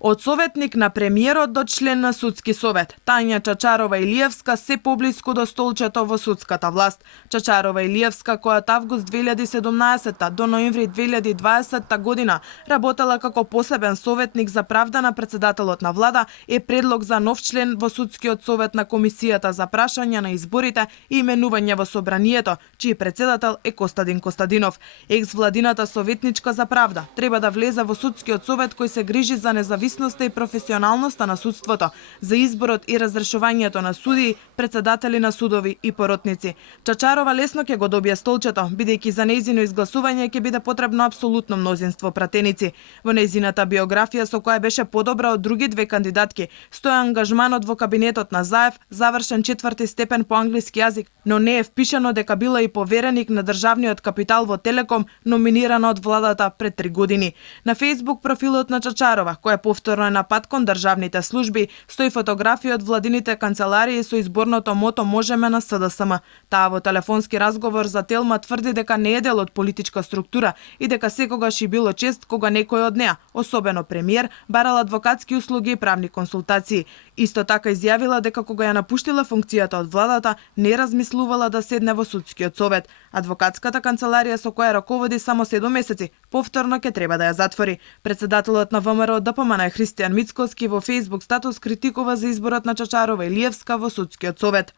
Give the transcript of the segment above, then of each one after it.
Од советник на премиерот до член на судски совет, Тања Чачарова-Илиевска се поблиску до столчето во судската власт. Чачарова-Илиевска, која од август 2017 до ноември 2020 година работела како посебен советник за правда на председателот на влада, е предлог за нов член во судскиот совет на Комисијата за прашања на изборите и именување во собранието, чиј председател е Костадин Костадинов. Екс-владината советничка за правда треба да влезе во судскиот совет кој се грижи за независноста и професионалноста на судството, за изборот и разрешувањето на судии, председатели на судови и поротници. Чачарова лесно ќе го добие столчето, бидејќи за нејзино изгласување ќе биде потребно апсолутно мнозинство пратеници. Во нејзината биографија, со која беше подобра од други две кандидатки, стои ангажманот во кабинетот на Заев, завршен 4 степен по англиски јазик, но не е впишано дека била и повереник на државниот капитал во Телеком, номинирана од владата пред 3 години. На Facebook профилот на Чачарова, која повторно е напад кон државните служби, стои фотографија од владините канцеларии со изборното мото "Можеме" на СДСМ. Таа во телефонски разговор за Телма тврди дека не е дел од политичка структура и дека секогаш и било чест кога некој од неа, особено премиер, барал адвокатски услуги и правни консултации. Исто така изјавила дека кога ја напуштила функцијата од владата, не размислувала да седне во судскиот совет. Адвокатската канцеларија со која раководи само 7 месеци, повторно ќе треба да ја затвори. Председателот на ВМРО ДПМН Христијан Мицкоски во Facebook статус критикува за изборот на Чачарова-Илиевска во судскиот совет.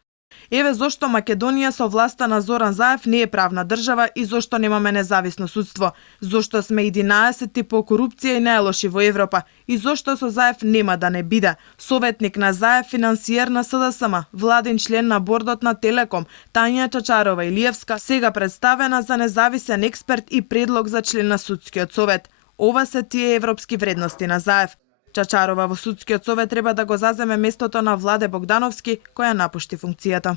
Еве зошто Македонија со власта на Зоран Заев не е правна држава и зошто немаме независно судство. Зошто сме 11 по корупција и најлоши во Европа. И зошто со Заев нема да не биде. Советник на Заев, финансиер на СДСМ, владин член на бордот на Телеком, Тања Чачарова-Илиевска, сега представена за независен експерт и предлог за член на судскиот совет. Ова се тие европски вредности на Заев. Чачарова во судскиот совет треба да го заземе местото на Владе Богдановски, која напушти функцијата.